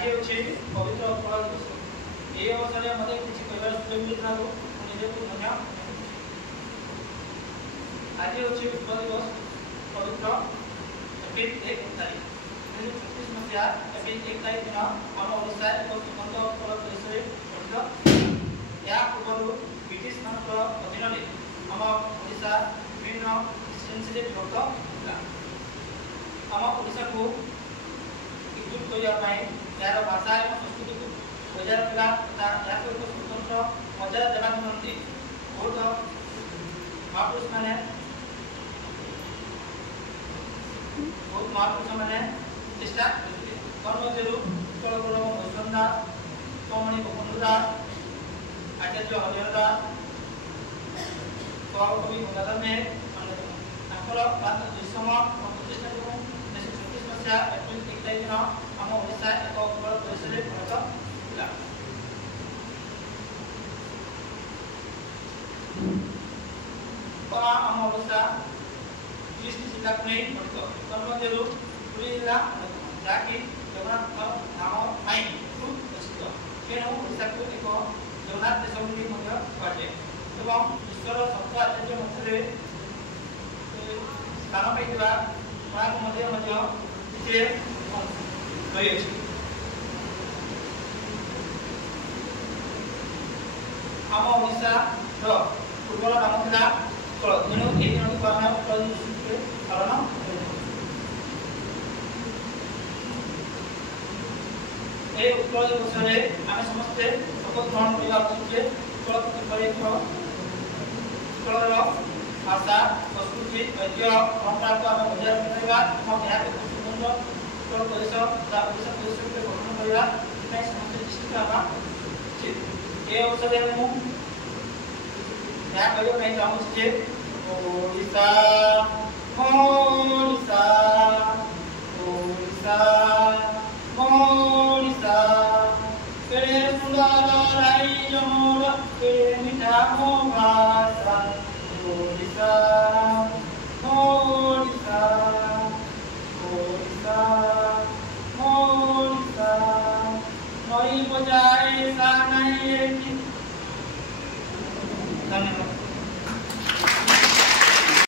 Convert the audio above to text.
आज होछि पवित्र उत्कल दिवस। ए अवसर में मते किछि कहबार सुयोग मिलता हो निजेको मध्य आज होछि उत्कल दिवस पवित्र एप्रिल 1 तारिख 1936 मसिया एप्रिल 1 तारिख दिन हम ओडिशा एक स्वतंत्र उत्कल देशरे पवित्र या पूर्व ब्रिटिश मानक अधीन रे हम ओडिशा विभिन्न रेसिडेंसी विभक्त था। हम ओडिशा को एकजुट करने यार भाषा और संस्कृति को बजाय रखा तथा यहाँ को एक स्वतंत्र मर्यादा देवा निमंते बहुत महापुरुष मैंने चेष्टा करते कर्मचरू उत्कल गुरु वैष्णव दास कमणि गोपबंधु दास आचार्य हरिहर दास कवि गंगाधर मेहर दुईसम प्रतिष्ठा को 1936 मसीहा एप्रिल 1 तारिख दिन आम ओडिशा एक उत्कल देश में परिणत थिला। आम ओडिशा 30 जिला को नहीं गठित तन्मध्यरु पुरी जिला जहाँकि जगन्नाथ धाम पाई खूब प्रसिद्ध तेणु ओडिशा को एक जगन्नाथ देश बोली कहुए एवं विश्वर सप्त आचार्य मध्य स्थान पाई मध्य रही आम ओडिशा पूर्वर नाम था उत्कल तेणु ये दिन को उत्कल पालन ए उत्कल दिवस में आम समस्ते शपथ ग्रहण करने उचित जे उत्कल उत्कलर भाषा संस्कृति ऐतिह्य परंपरा को आम बजाय रखा और यहाँ स्वतंत्र उत्कल प्रदेश ओडिशा प्रदेश रूप गठन करवा समस्त निश्चित होगा उचित। ये अवसर में यहाँ कहना चाहूँ जे ओडिशा ओडिशा ओडिशा ओडिशा केड़े सुंदर राई मोर केड़े मीठा मो भाषा ओडिशा।